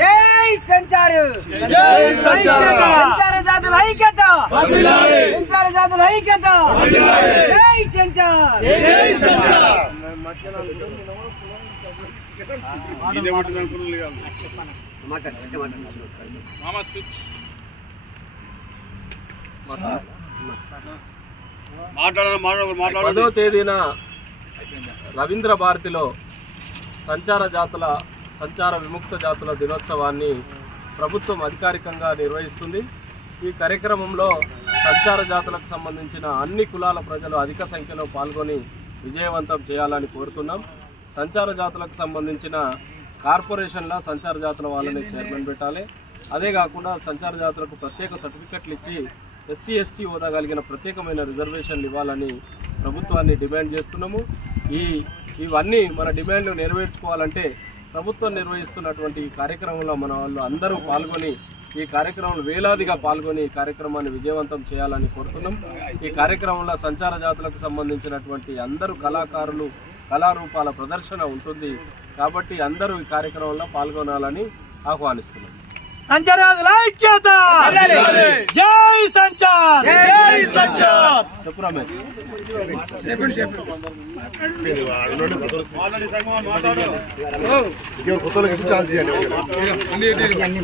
జై సంచార్ సంచార జాతుల ఐక్యత సంచార జాతుల ఐక్యత జై సంచార్ పదో తేదీన రవీంద్ర భారతిలో సంచార విముక్త జాతుల దినోత్సవాన్ని ప్రభుత్వం అధికారికంగా నిర్వహిస్తుంది. ఈ కార్యక్రమంలో సంచార జాతులకు సంబంధించిన అన్ని కులాల ప్రజలు అధిక సంఖ్యలో పాల్గొని విజయవంతం చేయాలని కోరుతున్నాం. సంచార జాతులకు సంబంధించిన కార్పొరేషన్ల సంచార జాతుల వాళ్ళని చైర్మన్ పెట్టాలి. అదే కాకుండా సంచార జాతులకు ప్రత్యేక సర్టిఫికెట్లు ఇచ్చి ఎస్సీ ఎస్టీ హోదా కలిగిన ప్రత్యేకమైన రిజర్వేషన్లు ఇవ్వాలని ప్రభుత్వాన్ని డిమాండ్ చేస్తున్నాము. ఇవన్నీ మన డిమాండ్లు నెరవేర్చుకోవాలంటే ప్రభుత్వం నిర్వహిస్తున్నటువంటి ఈ కార్యక్రమంలో మన వాళ్ళు అందరూ పాల్గొని ఈ కార్యక్రమంలో వేలాదిగా పాల్గొని ఈ కార్యక్రమాన్ని విజయవంతం చేయాలని కోరుతున్నాం. ఈ కార్యక్రమంలో సంచార జాతులకు సంబంధించినటువంటి అందరూ కళాకారులు కళారూపాల ప్రదర్శన ఉంటుంది కాబట్టి అందరూ ఈ కార్యక్రమంలో పాల్గొనాలని ఆహ్వానిస్తున్నాం. సంచార జాతుల ఐక్యత జై సంచార్ జై సంచార్ చెప్పు రమేష్.